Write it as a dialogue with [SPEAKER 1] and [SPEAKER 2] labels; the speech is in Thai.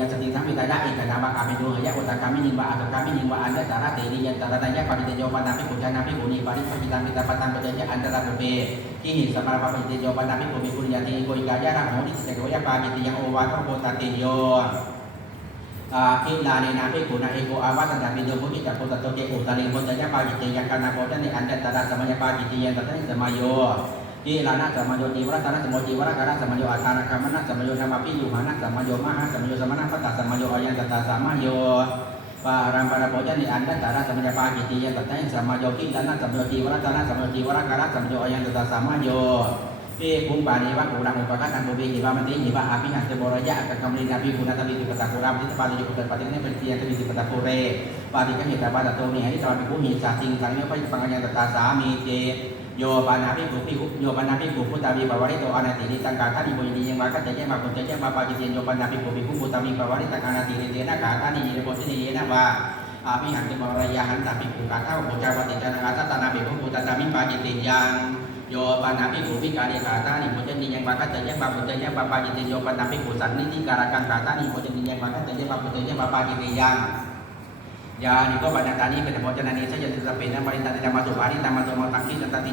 [SPEAKER 1] ยสติสัมปิตายะเอกนาบากามิโดหยะอุตกามินิวะอัตกามินิวะอันตตาระเตริยันตระตายะปฏิเตโยปนาภิกุจานาภิกุณีปริปจิ ตังปิตาปตังปเจยะอันตระปุเปที่หิสมารปฏิเตโยปนาภิกุมิปุริยติโกยกายะระโหนิสเตโกยะปาจิติยังโอวาทโกตติโยอาพิลานนาภิกขุนาเอโกอาวาสันตาปิโยมุนิจักโพตโตเกอุตาลิโมตยะปายังกันนาโพจันเนอันเดตระสมัยปาจิตยังตัตนิสมัยโยทีลานะสมัยโยจีวรตานะสมัยจีวรการะสมัยโยอัตานะกรรมนะสมัยโยนามาปิยุหานะสมัยโยมหาสมัยโยสมณะปัตตสมัยโยอายันตตาสมัยโยปารัมปารโพจันเนอันเดตระสมัยปากิตยังตัตนิสมัยโยกิจนะสมัยโยจีวรตานะสมัยโยจีวรการะสมัยโยอายันตตาสมัยโย เอคุมปานิวักุรังอุปกัตังโมเบหิวามันติหิวะอาภิหัสเตโบรยะกักกัมลินาภิกุณตบิติปตะกุรามทิปาติยุปตะปฏิเนี่ยเปฏิยตบิติปตะปุเรปาติกเหิตาปาตโตมิหริตาภิกุหิสาติงสังโยปะปังยันตตาสามีเจโยปานาภิกุภิโยปานาภิกุพุตตาวิปวาริโตอนาติริตังกาทันิโมยิยังมาคัจเจมาปุจเจมาปาจิเตโยปานาภิกุภิกุพุตตาวิปวาริตังอนาติริเตนะกาทันิยิโมจินิเยนะวาอาภิหันติมรยาหันตาภิกุกาเท่าปุจจาวติจานาตตานาภิกุพุตตามิปาจิติยัง โยปานาภิกุวิการิกาตานิโมจนิยังบาคัตเตยังบาปุจเตยังบาปาจิตติโยปานาภิกุสันนิธิการกังขาตานิโมจนิยังบาคัตเตยังบาปุจเตยังบาปาจิตติยังยานิโกปานาตานิเป็นโมจนานิสยันติสเปนะมาริตันติธรรมสุปานิตัมมะโตมตังคิจันตติ